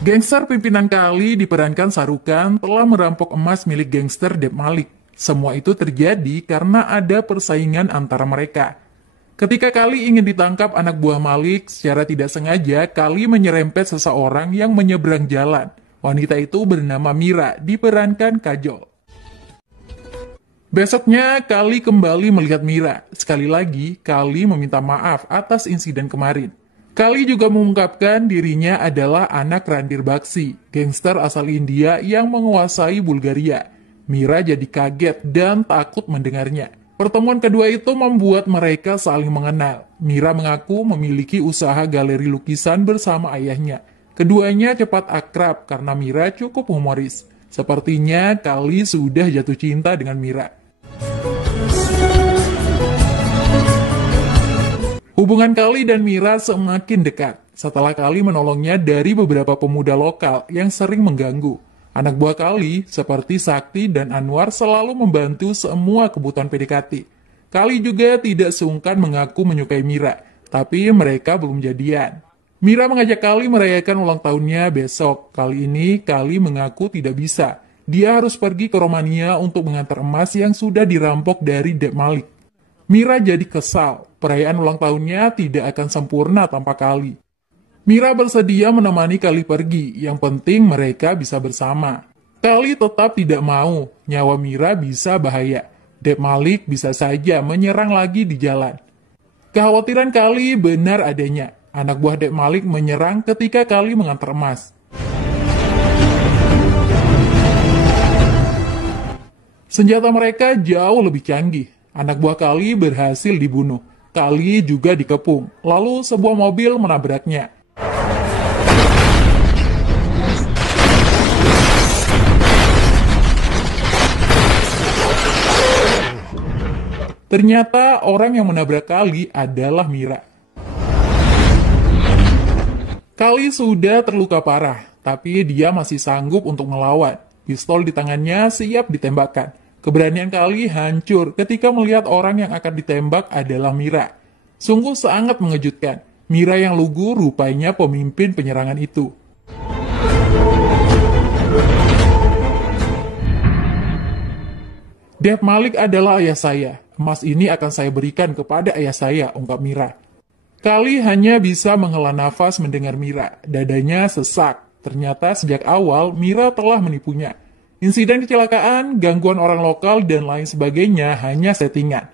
Gangster pimpinan Kali diperankan Sarukan telah merampok emas milik gangster Dep Malik. Semua itu terjadi karena ada persaingan antara mereka. Ketika Kali ingin ditangkap anak buah Malik, secara tidak sengaja Kali menyerempet seseorang yang menyeberang jalan. Wanita itu bernama Mira, diperankan Kajol. Besoknya, Kali kembali melihat Mira. Sekali lagi, Kali meminta maaf atas insiden kemarin. Kali juga mengungkapkan dirinya adalah anak Randir Baksi, gangster asal India yang menguasai Bulgaria. Mira jadi kaget dan takut mendengarnya. Pertemuan kedua itu membuat mereka saling mengenal. Mira mengaku memiliki usaha galeri lukisan bersama ayahnya. Keduanya cepat akrab karena Mira cukup humoris. Sepertinya Kali sudah jatuh cinta dengan Mira. Hubungan Kali dan Mira semakin dekat setelah Kali menolongnya dari beberapa pemuda lokal yang sering mengganggu. Anak buah Kali seperti Sakti dan Anwar selalu membantu semua kebutuhan PDKT. Kali juga tidak sungkan mengaku menyukai Mira, tapi mereka belum jadian. Mira mengajak Kali merayakan ulang tahunnya besok. Kali ini Kali mengaku tidak bisa. Dia harus pergi ke Romania untuk mengantar emas yang sudah dirampok dari Dep Malik. Mira jadi kesal. Perayaan ulang tahunnya tidak akan sempurna tanpa Kali. Mira bersedia menemani Kali pergi, yang penting mereka bisa bersama. Kali tetap tidak mau, nyawa Mira bisa bahaya. Dep Malik bisa saja menyerang lagi di jalan. Kekhawatiran Kali benar adanya. Anak buah Dep Malik menyerang ketika Kali mengantar emas. Senjata mereka jauh lebih canggih. Anak buah Kali berhasil dibunuh. Kali juga dikepung, lalu sebuah mobil menabraknya. Ternyata orang yang menabrak Kali adalah Mira. Kali sudah terluka parah, tapi dia masih sanggup untuk melawan. Pistol di tangannya siap ditembakkan. Keberanian Kali hancur ketika melihat orang yang akan ditembak adalah Mira. Sungguh sangat mengejutkan. Mira yang lugu rupanya pemimpin penyerangan itu. Dep Malik adalah ayah saya. Emas ini akan saya berikan kepada ayah saya, ungkap Mira. Kali hanya bisa menghela nafas mendengar Mira. Dadanya sesak. Ternyata sejak awal Mira telah menipunya. Insiden kecelakaan, gangguan orang lokal, dan lain sebagainya hanya settingan.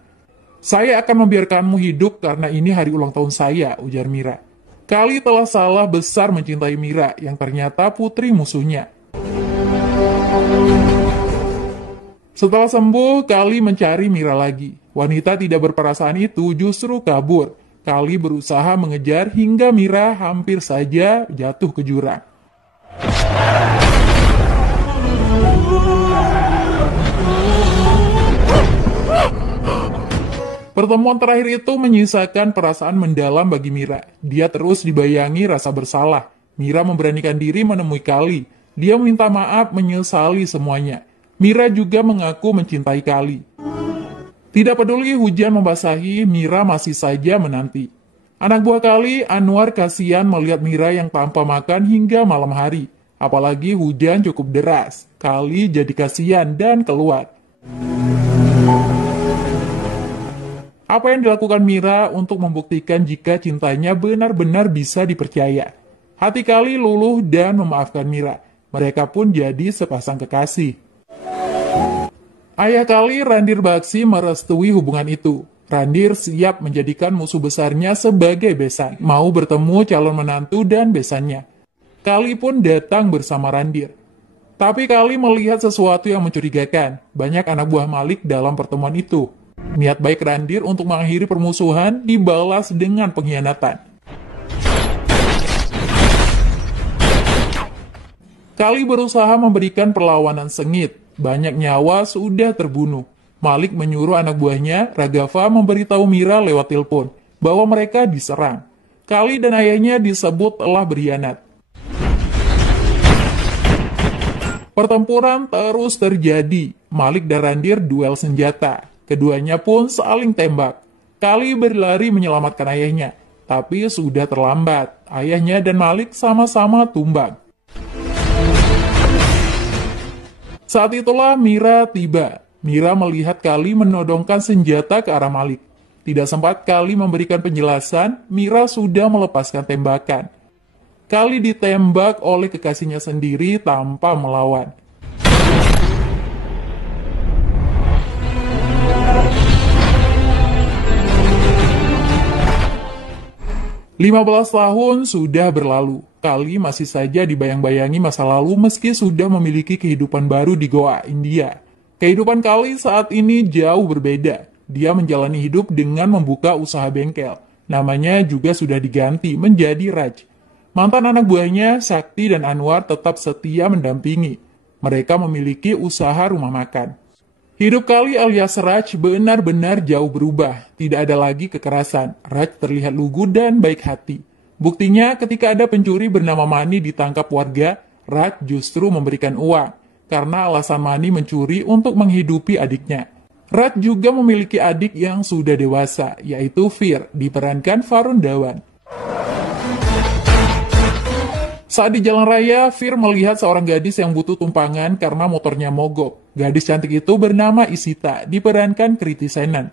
Saya akan membiarkanmu hidup karena ini hari ulang tahun saya, ujar Mira. Kali telah salah besar mencintai Mira yang ternyata putri musuhnya. Setelah sembuh, Kali mencari Mira lagi. Wanita tidak berperasaan itu justru kabur. Kali berusaha mengejar hingga Mira hampir saja jatuh ke jurang. Pertemuan terakhir itu menyisakan perasaan mendalam bagi Mira. Dia terus dibayangi rasa bersalah. Mira memberanikan diri menemui Kali. Dia meminta maaf, menyesali semuanya. Mira juga mengaku mencintai Kali. Tidak peduli hujan membasahi, Mira masih saja menanti. Anak buah Kali, Anwar, kasihan melihat Mira yang tanpa makan hingga malam hari. Apalagi hujan cukup deras. Kali jadi kasihan dan keluar. Apa yang dilakukan Mira untuk membuktikan jika cintanya benar-benar bisa dipercaya? Hati Kali luluh dan memaafkan Mira. Mereka pun jadi sepasang kekasih. Ayah Kali, Randir Baksi, merestui hubungan itu. Randir siap menjadikan musuh besarnya sebagai besan. Mau bertemu calon menantu dan besannya. Kali pun datang bersama Randir. Tapi Kali melihat sesuatu yang mencurigakan. Banyak anak buah Malik dalam pertemuan itu. Niat baik Randir untuk mengakhiri permusuhan dibalas dengan pengkhianatan. Kali berusaha memberikan perlawanan sengit. Banyak nyawa sudah terbunuh. Malik menyuruh anak buahnya, Raghav, memberitahu Mira lewat telepon bahwa mereka diserang. Kali dan ayahnya disebut telah berkhianat. Pertempuran terus terjadi. Malik dan Randir duel senjata. Keduanya pun saling tembak. Kali berlari menyelamatkan ayahnya, tapi sudah terlambat. Ayahnya dan Malik sama-sama tumbang. Saat itulah Mira tiba. Mira melihat Kali menodongkan senjata ke arah Malik. Tidak sempat Kali memberikan penjelasan, Mira sudah melepaskan tembakan. Kali ditembak oleh kekasihnya sendiri tanpa melawan. 15 tahun sudah berlalu. Kali masih saja dibayang-bayangi masa lalu meski sudah memiliki kehidupan baru di Goa, India. Kehidupan Kali saat ini jauh berbeda. Dia menjalani hidup dengan membuka usaha bengkel. Namanya juga sudah diganti menjadi Raj. Mantan anak buahnya, Sakti dan Anwar tetap setia mendampingi. Mereka memiliki usaha rumah makan. Hidup Kali alias Raj benar-benar jauh berubah. Tidak ada lagi kekerasan. Raj terlihat lugu dan baik hati. Buktinya ketika ada pencuri bernama Mani ditangkap warga, Raj justru memberikan uang. Karena alasan Mani mencuri untuk menghidupi adiknya. Raj juga memiliki adik yang sudah dewasa, yaitu Fir, diperankan Varun Dhawan. Saat di jalan raya, Fir melihat seorang gadis yang butuh tumpangan karena motornya mogok. Gadis cantik itu bernama Isita, diperankan Kriti Senan.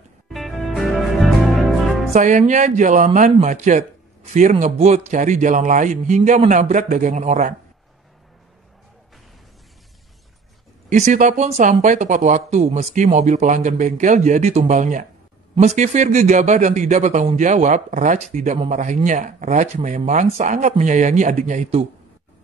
Sayangnya jalanan macet. Fir ngebut cari jalan lain hingga menabrak dagangan orang. Isita pun sampai tepat waktu meski mobil pelanggan bengkel jadi tumbalnya. Meski Fir gegabah dan tidak bertanggung jawab, Raj tidak memarahinya. Raj memang sangat menyayangi adiknya itu.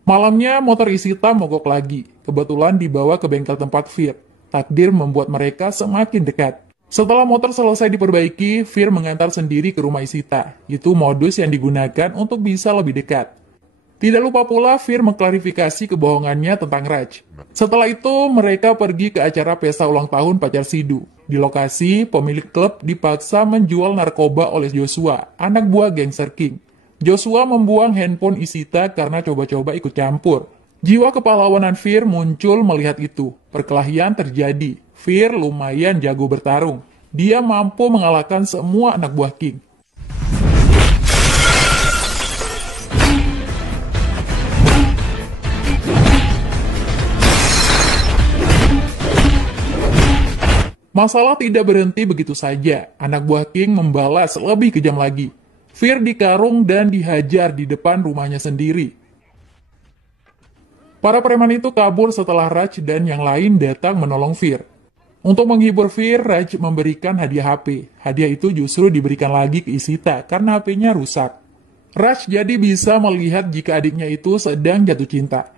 Malamnya motor Isita mogok lagi. Kebetulan dibawa ke bengkel tempat Fir. Takdir membuat mereka semakin dekat. Setelah motor selesai diperbaiki, Fir mengantar sendiri ke rumah Isita. Itu modus yang digunakan untuk bisa lebih dekat. Tidak lupa pula Fir mengklarifikasi kebohongannya tentang Raj. Setelah itu, mereka pergi ke acara pesta ulang tahun pacar Sidhu. Di lokasi, pemilik klub dipaksa menjual narkoba oleh Joshua, anak buah gangster King. Joshua membuang handphone Isita karena coba-coba ikut campur. Jiwa kepahlawanan Fir muncul melihat itu. Perkelahian terjadi. Fir lumayan jago bertarung. Dia mampu mengalahkan semua anak buah King. Masalah tidak berhenti begitu saja. Anak buah King membalas lebih kejam lagi. Fir dikarung dan dihajar di depan rumahnya sendiri. Para preman itu kabur setelah Raj dan yang lain datang menolong Fir. Untuk menghibur Fir, Raj memberikan hadiah HP. Hadiah itu justru diberikan lagi ke Isita karena HP-nya rusak. Raj jadi bisa melihat jika adiknya itu sedang jatuh cinta.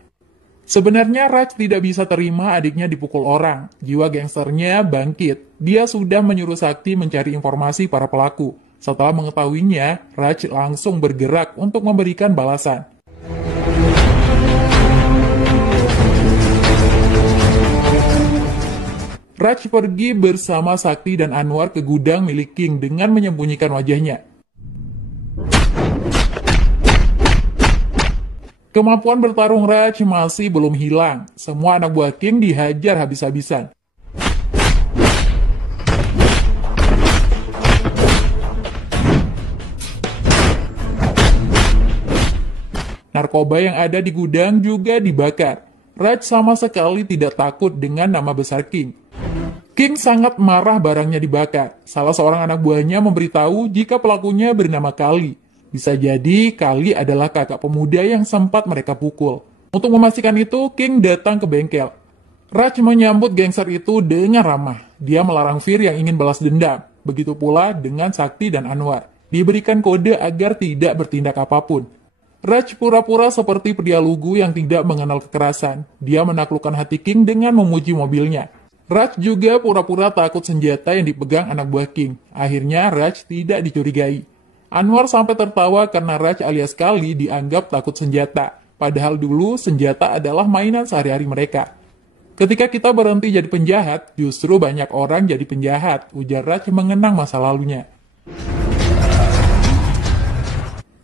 Sebenarnya Raj tidak bisa terima adiknya dipukul orang. Jiwa gangsternya bangkit. Dia sudah menyuruh Sakti mencari informasi para pelaku. Setelah mengetahuinya, Raj langsung bergerak untuk memberikan balasan. Raj pergi bersama Sakti dan Anwar ke gudang milik King dengan menyembunyikan wajahnya. Kemampuan bertarung Raj masih belum hilang. Semua anak buah King dihajar habis-habisan. Narkoba yang ada di gudang juga dibakar. Raj sama sekali tidak takut dengan nama besar King. King sangat marah barangnya dibakar. Salah seorang anak buahnya memberitahu jika pelakunya bernama Kali. Bisa jadi Kali adalah kakak pemuda yang sempat mereka pukul. Untuk memastikan itu, King datang ke bengkel. Raj menyambut gangster itu dengan ramah. Dia melarang Fir yang ingin balas dendam. Begitu pula dengan Sakti dan Anwar. Diberikan kode agar tidak bertindak apapun. Raj pura-pura seperti pria lugu yang tidak mengenal kekerasan. Dia menaklukkan hati King dengan memuji mobilnya. Raj juga pura-pura takut senjata yang dipegang anak buah King. Akhirnya Raj tidak dicurigai. Anwar sampai tertawa karena Raj alias Kali dianggap takut senjata. Padahal dulu senjata adalah mainan sehari-hari mereka. Ketika kita berhenti jadi penjahat, justru banyak orang jadi penjahat, ujar Raj mengenang masa lalunya.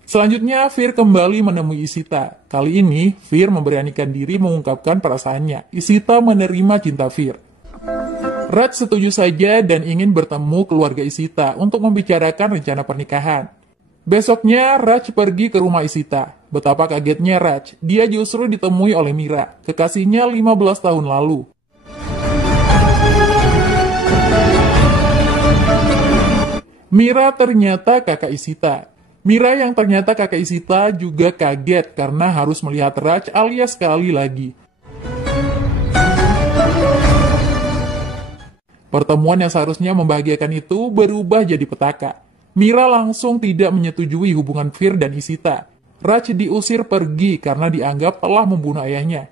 Selanjutnya, Fir kembali menemui Isita. Kali ini, Fir memberanikan diri mengungkapkan perasaannya. Isita menerima cinta Fir. Raj setuju saja dan ingin bertemu keluarga Isita untuk membicarakan rencana pernikahan. Besoknya, Raj pergi ke rumah Isita. Betapa kagetnya Raj, dia justru ditemui oleh Mira, kekasihnya 15 tahun lalu. Mira ternyata kakak Isita. Mira yang ternyata kakak Isita juga kaget karena harus melihat Raj alias sekali lagi. Pertemuan yang seharusnya membahagiakan itu berubah jadi petaka. Mira langsung tidak menyetujui hubungan Fir dan Isita. Raj diusir pergi karena dianggap telah membunuh ayahnya.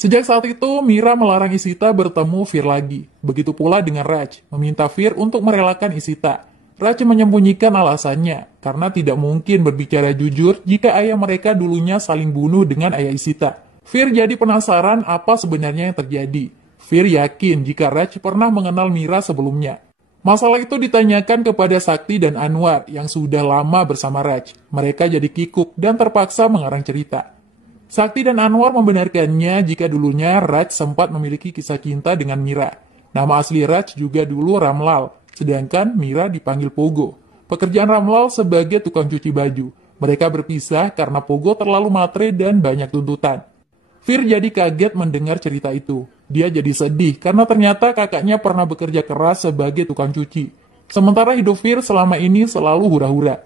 Sejak saat itu, Mira melarang Isita bertemu Fir lagi. Begitu pula dengan Raj, meminta Fir untuk merelakan Isita. Raj menyembunyikan alasannya, karena tidak mungkin berbicara jujur jika ayah mereka dulunya saling bunuh dengan ayah Isita. Fir jadi penasaran apa sebenarnya yang terjadi. Fir yakin jika Raj pernah mengenal Mira sebelumnya. Masalah itu ditanyakan kepada Sakti dan Anwar yang sudah lama bersama Raj. Mereka jadi kikuk dan terpaksa mengarang cerita. Sakti dan Anwar membenarkannya jika dulunya Raj sempat memiliki kisah cinta dengan Mira. Nama asli Raj juga dulu Ramlal, sedangkan Mira dipanggil Pogo. Pekerjaan Ramlal sebagai tukang cuci baju. Mereka berpisah karena Pogo terlalu matre dan banyak tuntutan. Fir jadi kaget mendengar cerita itu. Dia jadi sedih karena ternyata kakaknya pernah bekerja keras sebagai tukang cuci. Sementara hidup Fir selama ini selalu hura-hura.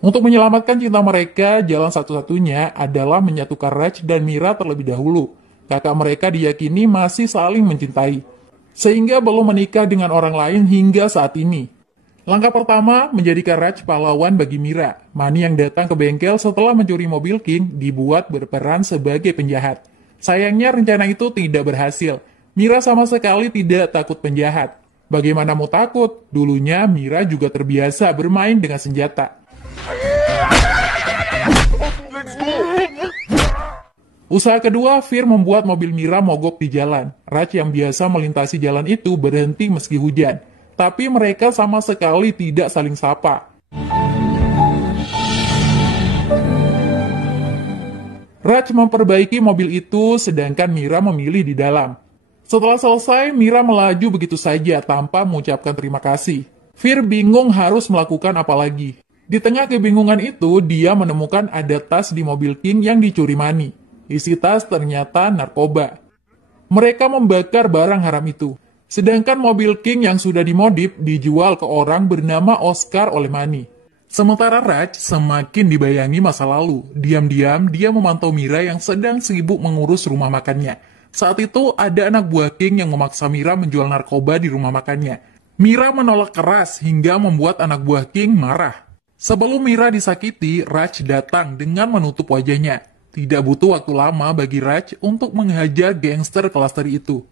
Untuk menyelamatkan cinta mereka, jalan satu-satunya adalah menyatukan Raj dan Mira terlebih dahulu. Kakak mereka diyakini masih saling mencintai, sehingga belum menikah dengan orang lain hingga saat ini. Langkah pertama, menjadikan Raj pahlawan bagi Mira. Mani yang datang ke bengkel setelah mencuri mobil King dibuat berperan sebagai penjahat. Sayangnya rencana itu tidak berhasil. Mira sama sekali tidak takut penjahat. Bagaimana mau takut? Dulunya Mira juga terbiasa bermain dengan senjata. Usaha kedua, Fir membuat mobil Mira mogok di jalan. Raj yang biasa melintasi jalan itu berhenti meski hujan. Tapi mereka sama sekali tidak saling sapa. Raj memperbaiki mobil itu, sedangkan Mira memilih di dalam. Setelah selesai, Mira melaju begitu saja tanpa mengucapkan terima kasih. Fir bingung harus melakukan apa lagi. Di tengah kebingungan itu, dia menemukan ada tas di mobil King yang dicuri Mani. Isi tas ternyata narkoba. Mereka membakar barang haram itu. Sedangkan mobil King yang sudah dimodif dijual ke orang bernama Oscar oleh Mani. Sementara Raj semakin dibayangi masa lalu. Diam-diam dia memantau Mira yang sedang sibuk mengurus rumah makannya. Saat itu ada anak buah King yang memaksa Mira menjual narkoba di rumah makannya. Mira menolak keras hingga membuat anak buah King marah. Sebelum Mira disakiti, Raj datang dengan menutup wajahnya. Tidak butuh waktu lama bagi Raj untuk menghajar gangster kelasteri itu.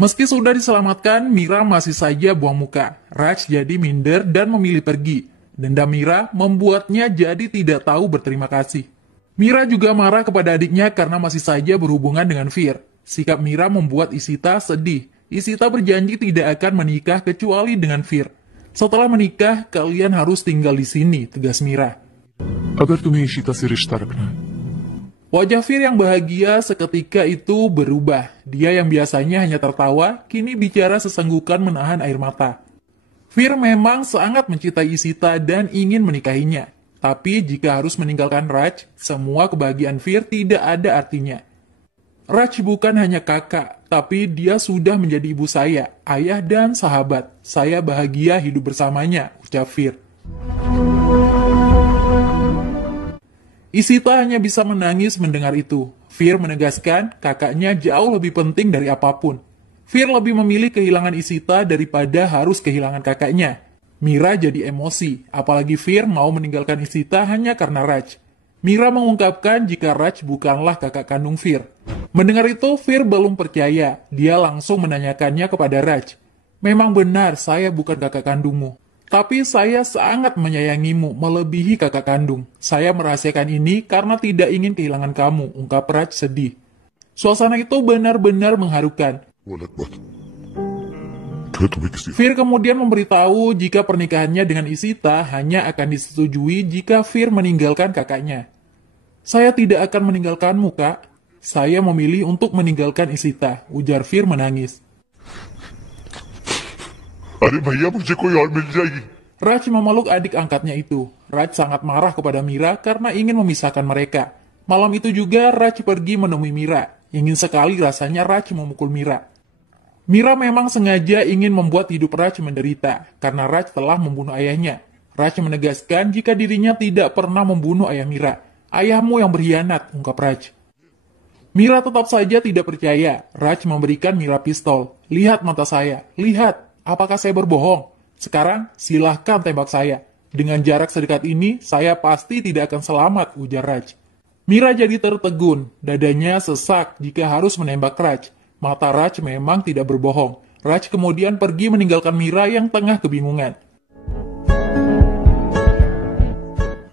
Meski sudah diselamatkan, Mira masih saja buang muka. Raj jadi minder dan memilih pergi. Dendam Mira membuatnya jadi tidak tahu berterima kasih. Mira juga marah kepada adiknya karena masih saja berhubungan dengan Fir. Sikap Mira membuat Isita sedih. Isita berjanji tidak akan menikah kecuali dengan Fir. Setelah menikah, kalian harus tinggal di sini, tegas Mira. अगर तुम्हें इशिता से रिश्ता रखना है Wajah Fir yang bahagia seketika itu berubah. Dia yang biasanya hanya tertawa, kini bicara sesenggukan menahan air mata. Fir memang sangat mencintai Isita dan ingin menikahinya. Tapi jika harus meninggalkan Raj, semua kebahagiaan Fir tidak ada artinya. Raj bukan hanya kakak, tapi dia sudah menjadi ibu saya, ayah dan sahabat. Saya bahagia hidup bersamanya, ucap Fir. Isita hanya bisa menangis mendengar itu. Fir menegaskan kakaknya jauh lebih penting dari apapun. Fir lebih memilih kehilangan Isita daripada harus kehilangan kakaknya. Mira jadi emosi, apalagi Fir mau meninggalkan Isita hanya karena Raj. Mira mengungkapkan jika Raj bukanlah kakak kandung Fir. Mendengar itu, Fir belum percaya. Dia langsung menanyakannya kepada Raj. Memang benar saya bukan kakak kandungmu. Tapi saya sangat menyayangimu, melebihi kakak kandung. Saya merahasiakan ini karena tidak ingin kehilangan kamu, ungkap Raj sedih. Suasana itu benar-benar mengharukan. Fir kemudian memberitahu jika pernikahannya dengan Isita hanya akan disetujui jika Fir meninggalkan kakaknya. Saya tidak akan meninggalkanmu, Kak. Saya memilih untuk meninggalkan Isita, ujar Fir menangis. अरे भैया मुझे कोई और मिल जाएगी Raj memeluk adik angkatnya itu. Raj sangat marah kepada Mira karena ingin memisahkan mereka. Malam itu juga Raj pergi menemui Mira. Ingin sekali rasanya Raj memukul Mira. Mira memang sengaja ingin membuat hidup Raj menderita karena Raj telah membunuh ayahnya. Raj menegaskan jika dirinya tidak pernah membunuh ayah Mira. Ayahmu yang berkhianat, ungkap Raj. Mira tetap saja tidak percaya. Raj memberikan Mira pistol. Lihat mata saya, lihat. Apakah saya berbohong? Sekarang silahkan tembak saya. Dengan jarak sedekat ini, saya pasti tidak akan selamat, ujar Raj. Mira jadi tertegun. Dadanya sesak jika harus menembak Raj. Mata Raj memang tidak berbohong. Raj kemudian pergi meninggalkan Mira yang tengah kebingungan.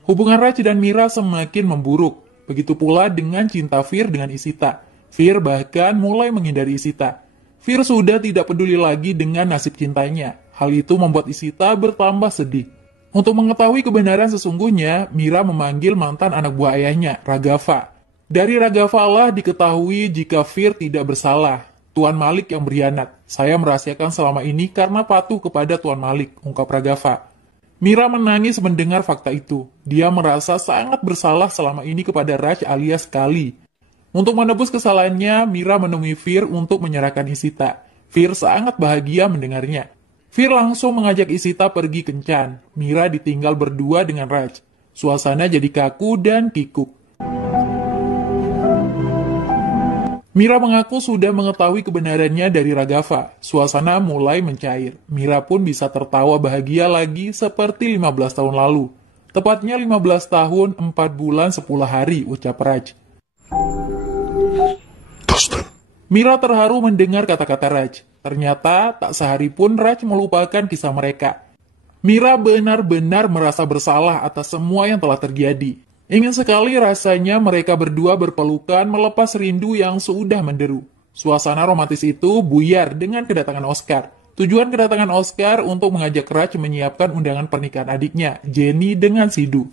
Hubungan Raj dan Mira semakin memburuk. Begitu pula dengan cinta Fir dengan Ishita. Fir bahkan mulai menghindari Ishita. Fir sudah tidak peduli lagi dengan nasib cintanya. Hal itu membuat Ishita bertambah sedih. Untuk mengetahui kebenaran sesungguhnya, Mira memanggil mantan anak buah ayahnya, Raghav. Dari Raghav lah diketahui jika Fir tidak bersalah. Tuan Malik yang berkhianat. Saya merahasiakan selama ini karena patuh kepada Tuan Malik, ungkap Raghav. Mira menangis mendengar fakta itu. Dia merasa sangat bersalah selama ini kepada Raj alias Kali. Untuk menebus kesalahannya, Mira menemui Fir untuk menyerahkan Ishita. Fir sangat bahagia mendengarnya. Fir langsung mengajak Ishita pergi kencan. Mira ditinggal berdua dengan Raj. Suasana jadi kaku dan kikuk. Mira mengaku sudah mengetahui kebenarannya dari Raghav. Suasana mulai mencair. Mira pun bisa tertawa bahagia lagi seperti 15 tahun lalu. Tepatnya 15 tahun, 4 bulan, 10 hari, ucap Raj. Mira terharu mendengar kata-kata Raj. Ternyata tak sehari pun Raj melupakan kisah mereka. Mira benar-benar merasa bersalah atas semua yang telah terjadi. Ingin sekali rasanya mereka berdua berpelukan melepas rindu yang sudah menderu. Suasana romantis itu buyar dengan kedatangan Oscar. Tujuan kedatangan Oscar untuk mengajak Raj menyiapkan undangan pernikahan adiknya, Jenny dengan Sidhu.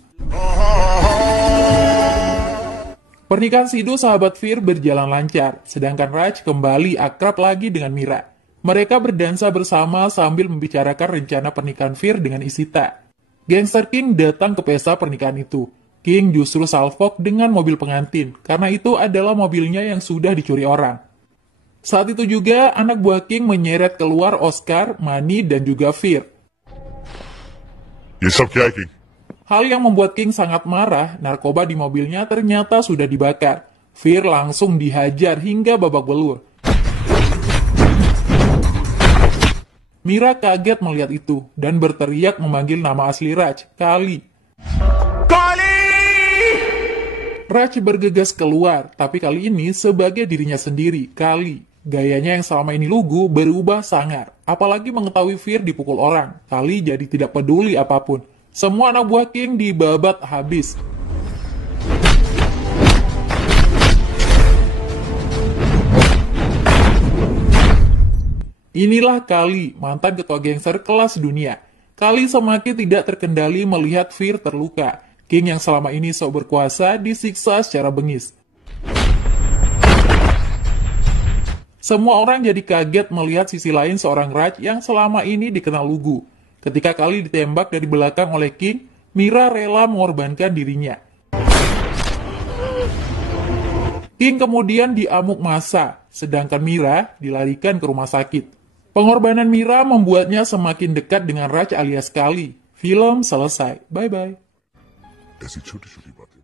Pernikahan Sidhu sahabat Fir berjalan lancar, sedangkan Raj kembali akrab lagi dengan Mira. Mereka berdansa bersama sambil membicarakan rencana pernikahan Fir dengan Ishita. Gangster King datang ke pesta pernikahan itu. King justru salfok dengan mobil pengantin, karena itu adalah mobilnya yang sudah dicuri orang. Saat itu juga, anak buah King menyeret keluar Oscar, Manny, dan juga Fir. King. Hal yang membuat King sangat marah, narkoba di mobilnya ternyata sudah dibakar. Fir langsung dihajar hingga babak belur. Mira kaget melihat itu, dan berteriak memanggil nama asli Raj, Kali. Raj bergegas keluar, tapi kali ini sebagai dirinya sendiri, Kali. Gayanya yang selama ini lugu berubah sangar. Apalagi mengetahui Fir dipukul orang, Kali jadi tidak peduli apapun. Semua anak buah King dibabat habis. Inilah Kali, mantan ketua gangster kelas dunia. Kali semakin tidak terkendali melihat Fir terluka. King yang selama ini sok berkuasa disiksa secara bengis. Semua orang jadi kaget melihat sisi lain seorang Raj yang selama ini dikenal lugu. Ketika Kali ditembak dari belakang oleh King, Mira rela mengorbankan dirinya. King kemudian diamuk massa, sedangkan Mira dilarikan ke rumah sakit. Pengorbanan Mira membuatnya semakin dekat dengan Raj alias Kali. Film selesai. Bye-bye. ऐसी छोटी छोटी बातें